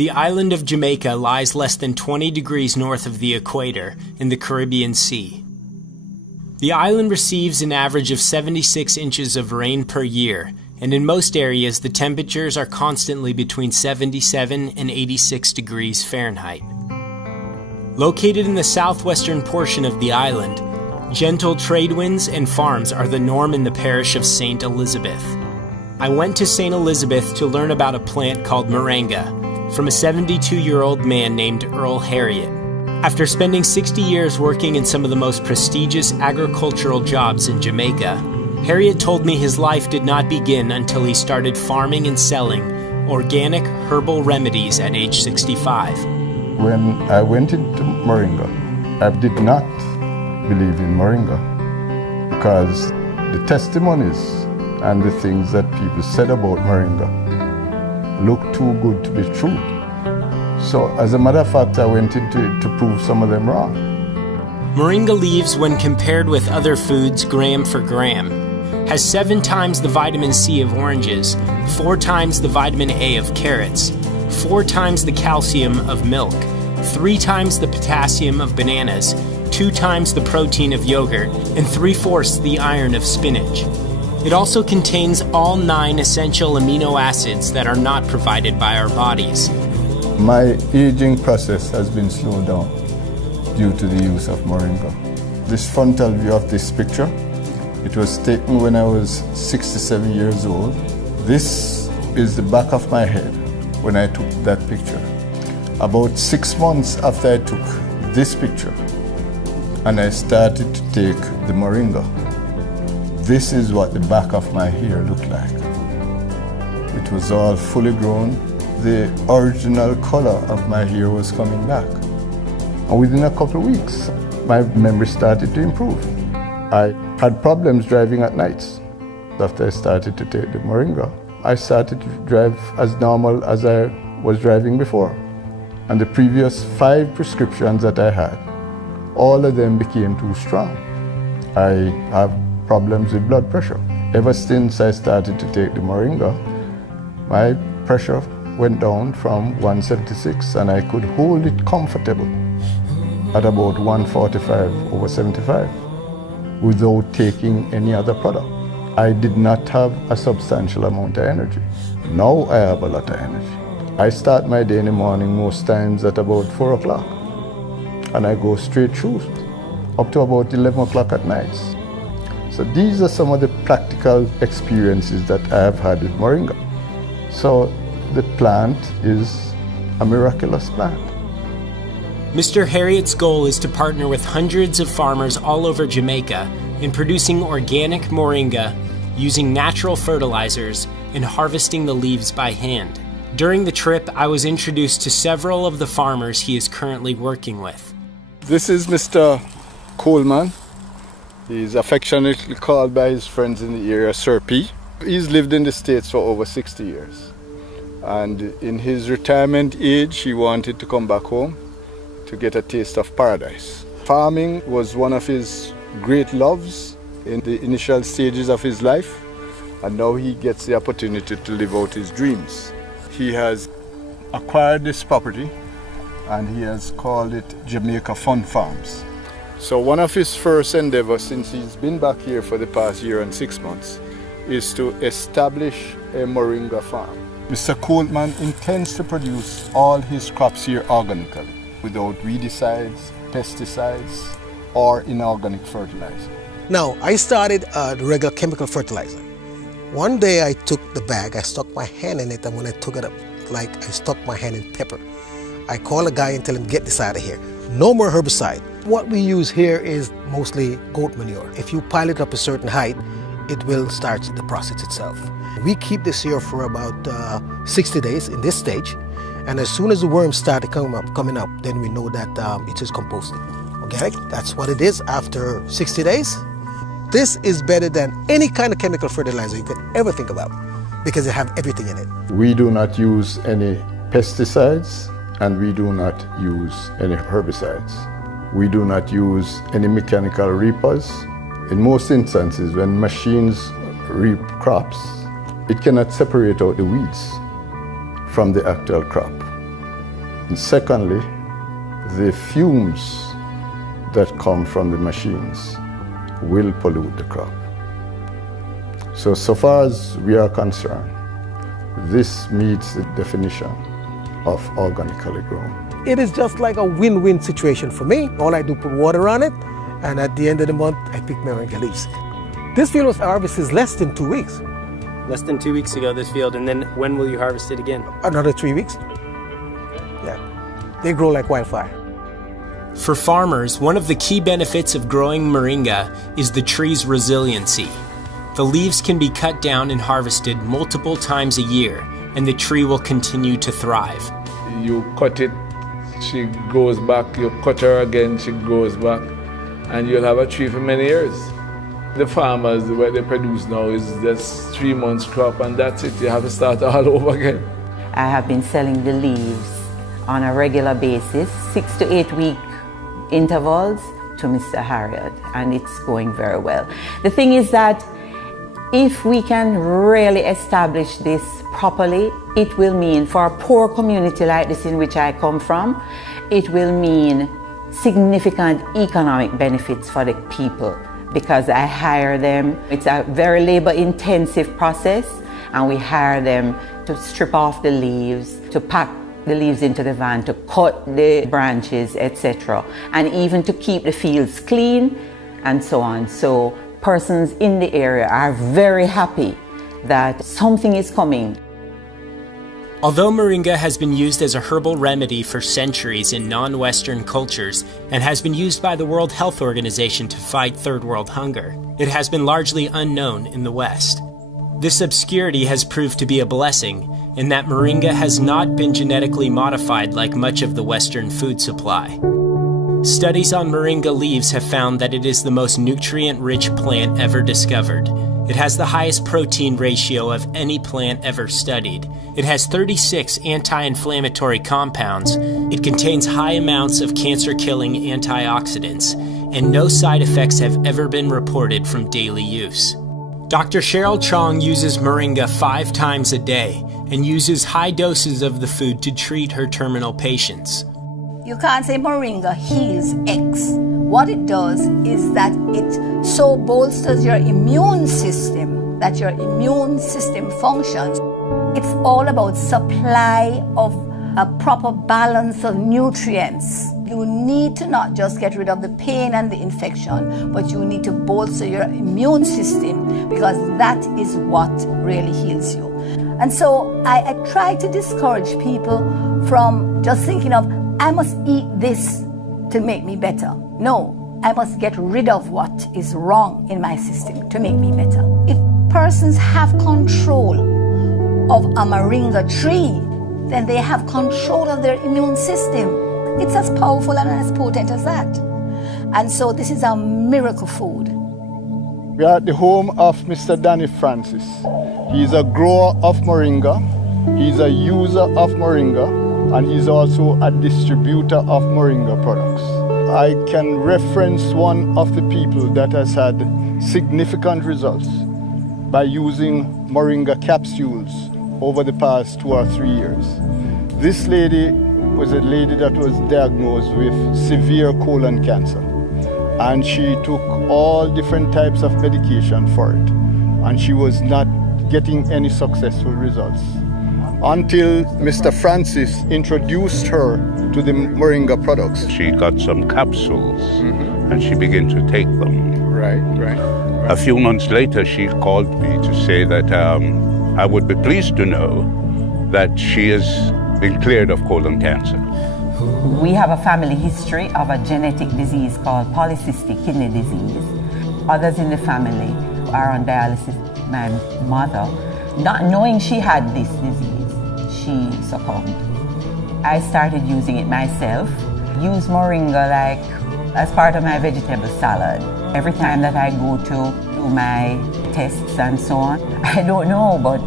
The island of Jamaica lies less than 20 degrees north of the equator in the Caribbean Sea. The island receives an average of 76 inches of rain per year, and in most areas the temperatures are constantly between 77 and 86 degrees Fahrenheit. Located in the southwestern portion of the island, gentle trade winds and farms are the norm in the parish of St. Elizabeth. I went to St. Elizabeth to learn about a plant called Moringa from a 72-year-old man named Earl Harriet. After spending 60 years working in some of the most prestigious agricultural jobs in Jamaica, Harriet told me his life did not begin until he started farming and selling organic herbal remedies at age 65. When I went into Moringa, I did not believe in Moringa because the testimonies and the things that people said about Moringa looked too good to be true. So as a matter of fact, I went into it to prove some of them wrong. Moringa leaves, when compared with other foods gram for gram, has 7 times the vitamin C of oranges, 4 times the vitamin A of carrots, 4 times the calcium of milk, 3 times the potassium of bananas, 2 times the protein of yogurt, and 3/4 the iron of spinach. It also contains all 9 essential amino acids that are not provided by our bodies. My aging process has been slowed down due to the use of Moringa. This frontal view of this picture, it was taken when I was 67 years old. This is the back of my head when I took that picture. About 6 months after I took this picture and I started to take the Moringa, this is what the back of my hair looked like. It was all fully grown. The original color of my hair was coming back. And within a couple of weeks, my memory started to improve. I had problems driving at nights. After I started to take the Moringa, I started to drive as normal as I was driving before. And the previous 5 prescriptions that I had, all of them became too strong. I have problems with blood pressure. Ever since I started to take the Moringa, my pressure went down from 176 and I could hold it comfortable at about 145/75 without taking any other product. I did not have a substantial amount of energy. Now I have a lot of energy. I start my day in the morning most times at about 4 o'clock and I go straight through up to about 11 o'clock at night. So these are some of the practical experiences that I have had with Moringa. So the plant is a miraculous plant. Mr. Harriet's goal is to partner with hundreds of farmers all over Jamaica in producing organic Moringa using natural fertilizers and harvesting the leaves by hand. During the trip, I was introduced to several of the farmers he is currently working with. This is Mr. Coleman. He's affectionately called by his friends in the area Sir P. He's lived in the States for over 60 years. And in his retirement age, he wanted to come back home to get a taste of paradise. Farming was one of his great loves in the initial stages of his life, and now he gets the opportunity to live out his dreams. He has acquired this property and he has called it Jamaica Fun Farms. So one of his first endeavors since he's been back here for the past year and 6 months is to establish a Moringa farm. Mr. Coleman intends to produce all his crops here organically, without weedicides, pesticides, or inorganic fertilizer. Now, I started the regular chemical fertilizer. One day I took the bag, I stuck my hand in it, and when I took it up, like I stuck my hand in pepper. I call a guy and tell him, get this out of here. No more herbicide. What we use here is mostly goat manure. If you pile it up a certain height, it will start the process itself. We keep this here for about 60 days in this stage, and as soon as the worms start coming up, then we know that it is composted. Organic, that's what it is after 60 days. This is better than any kind of chemical fertilizer you could ever think about because it has everything in it. We do not use any pesticides and we do not use any herbicides. We do not use any mechanical reapers. In most instances, when machines reap crops, it cannot separate out the weeds from the actual crop. And secondly, the fumes that come from the machines will pollute the crop. So far as we are concerned, this meets the definition of organically grown. It is just like a win-win situation for me. All I do put water on it, and at the end of the month, I pick moringa leaves. This field was harvested less than 2 weeks. Less than 2 weeks ago, this field, and then when will you harvest it again? Another 3 weeks. Yeah, they grow like wildfire. For farmers, one of the key benefits of growing moringa is the tree's resiliency. The leaves can be cut down and harvested multiple times a year, and the tree will continue to thrive. You cut it, she grows back, you cut her again, she grows back, and you'll have a tree for many years. The farmers, what they produce now is just 3 months crop, and that's it. You have to start all over again. I have been selling the leaves on a regular basis, 6 to 8 week intervals to Mr. Harriet, and it's going very well. The thing is that if we can really establish this properly, it will mean for a poor community like this in which I come from, it will mean significant economic benefits for the people because I hire them. It's a very labor-intensive process, and we hire them to strip off the leaves, to pack the leaves into the van, to cut the branches, etc., and even to keep the fields clean and so on. So persons in the area are very happy that something is coming. Although moringa has been used as a herbal remedy for centuries in non-Western cultures and has been used by the World Health Organization to fight third world hunger, it has been largely unknown in the West. This obscurity has proved to be a blessing in that moringa has not been genetically modified like much of the Western food supply. Studies on moringa leaves have found that it is the most nutrient-rich plant ever discovered. It has the highest protein ratio of any plant ever studied. It has 36 anti-inflammatory compounds. It contains high amounts of cancer-killing antioxidants, and no side effects have ever been reported from daily use. Dr. Cheryl Chong uses moringa 5 times a day and uses high doses of the food to treat her terminal patients. You can't say moringa heals X. What it does is that it so bolsters your immune system that your immune system functions. It's all about supply of a proper balance of nutrients. You need to not just get rid of the pain and the infection, but you need to bolster your immune system because that is what really heals you. And so I try to discourage people from just thinking of, I must eat this to make me better. No, I must get rid of what is wrong in my system to make me better. If persons have control of a moringa tree, then they have control of their immune system. It's as powerful and as potent as that. And so this is a miracle food. We are at the home of Mr. Danny Francis. He's a grower of moringa, he's a user of moringa, and he's also a distributor of moringa products. I can reference one of the people that has had significant results by using moringa capsules over the past 2 or 3 years. This lady was a lady that was diagnosed with severe colon cancer, and she took all different types of medication for it, and she was not getting any successful results until Mr. Francis introduced her to the moringa products. She got some capsules and she began to take them. Right. A few months later, she called me to say that I would be pleased to know that she has been cleared of colon cancer. We have a family history of a genetic disease called polycystic kidney disease. Others in the family are on dialysis. My mother, not knowing she had this disease, she succumbed. I started using it myself. Use moringa like as part of my vegetable salad. Every time that I go to do my tests and so on, I don't know, but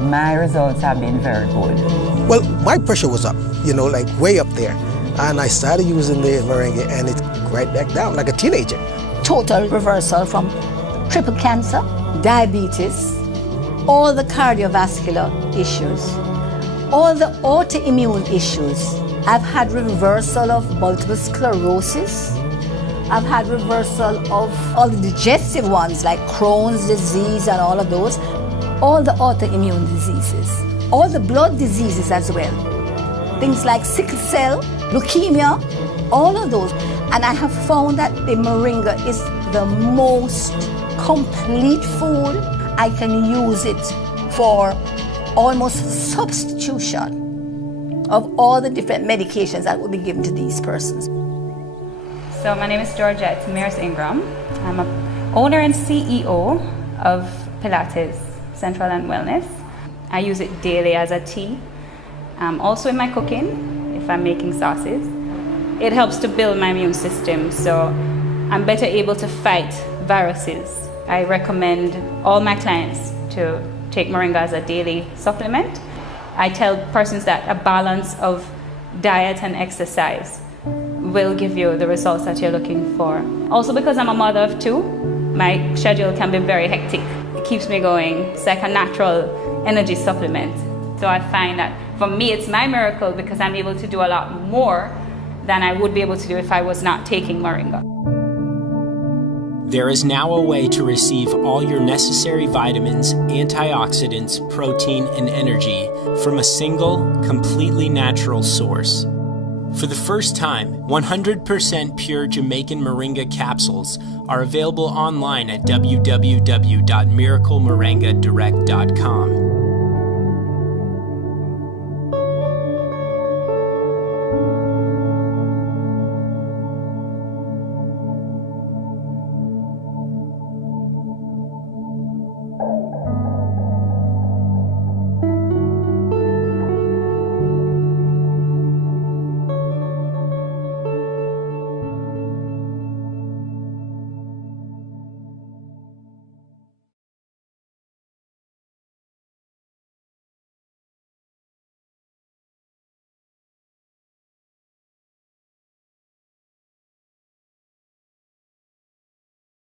my results have been very good. Well, my pressure was up, like way up there. And I started using the moringa and it right back down like a teenager. Total reversal from triple cancer, diabetes, all the cardiovascular issues. all the autoimmune issues. I've had reversal of multiple sclerosis. I've had reversal of all the digestive ones like Crohn's disease and all of those. All the autoimmune diseases. All the blood diseases as well. Things like sickle cell, leukemia, all of those. And I have found that the moringa is the most complete food. I can use it for almost substitution of all the different medications that will be given to these persons. So my name is Georgette Mears Ingram. I'm an owner and CEO of Pilates Central and Wellness. I use it daily as a tea. Also in my cooking, if I'm making sauces. It helps to build my immune system, so I'm better able to fight viruses. I recommend all my clients to take moringa as a daily supplement. I tell persons that a balance of diet and exercise will give you the results that you're looking for. Also, because I'm a mother of two, my schedule can be very hectic. It keeps me going. It's like a natural energy supplement. So I find that for me, it's my miracle because I'm able to do a lot more than I would be able to do if I was not taking moringa. There is now a way to receive all your necessary vitamins, antioxidants, protein, and energy from a single, completely natural source. For the first time, 100% pure Jamaican moringa capsules are available online at www.miraclemoringadirect.com.